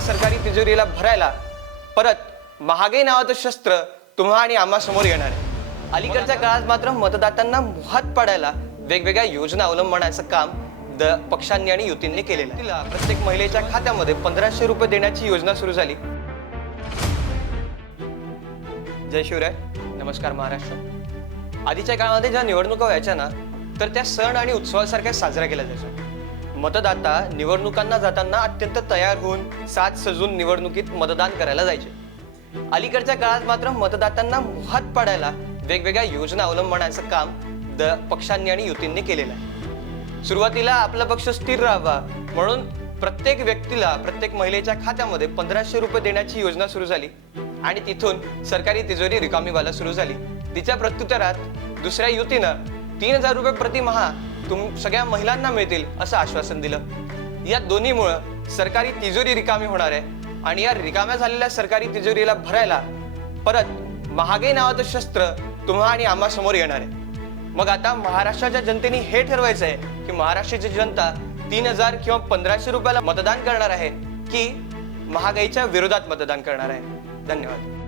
सरकारी तिजोरीला भरायला परत महागाई नावाचं शस्त्र तुम्हा आणि आम्हा समोर येणार आहे। अलीकडच्या काळात मात्र मतदातांना मोहात पाडायला वेगवेगळ्या योजना अवलंबण्याचं काम पक्षांनी आणि युतींनी केलेलं आहे। तिला प्रत्येक महिलेच्या खात्यामध्ये 1500 रुपये देण्याची योजना सुरू झाली। जय शिवराय, नमस्कार महाराष्ट्र। आधीच्या काळामध्ये ज्या निवडणुका व्हायच्या ना, तर त्या सण आणि उत्सवासारख्या साजऱ्या केल्या जायच्या। मतदाता निवडणुकांना जाताना अत्यंत तयार होऊन साज सजून निवडणुकीत मतदान करायला जायचे। अलीकडच्या काळात मात्र मतदातांना मोहात पाडायला वेगवेगळ्या योजना अवलंबण्याचं काम पक्षांनी आणि युतींनी केलेलं आहे। सुरुवातीला आपला पक्ष स्थिर राहावा म्हणून प्रत्येक व्यक्तीला प्रत्येक महिलेच्या खात्यामध्ये 1500 रुपये देण्याची योजना सुरू झाली आणि तिथून सरकारी तिजोरी रिकामी व्हायला सुरू झाली। तिच्या प्रत्युत्तरात दुसऱ्या युतीनं 3000 रुपये प्रतिमाह सगळ्या महिलांना मिळतील असं आश्वासन दिलं। या दोन्हीमुळे सरकारी तिजोरी रिकामी होणार आहे आणि या रिकाम्या झालेल्या सरकारी तिजोरीला भरायला परत महागाई नावाचं शस्त्र तुम्हा आणि आम्हा समोर येणार आहे। मग आता महाराष्ट्राच्या जनतेने हे ठरवायचं आहे की महाराष्ट्राची जनता 3000 किंवा 1500 रुपयाला मतदान करणार आहे की महागाईच्या विरोधात मतदान करणार आहे। धन्यवाद।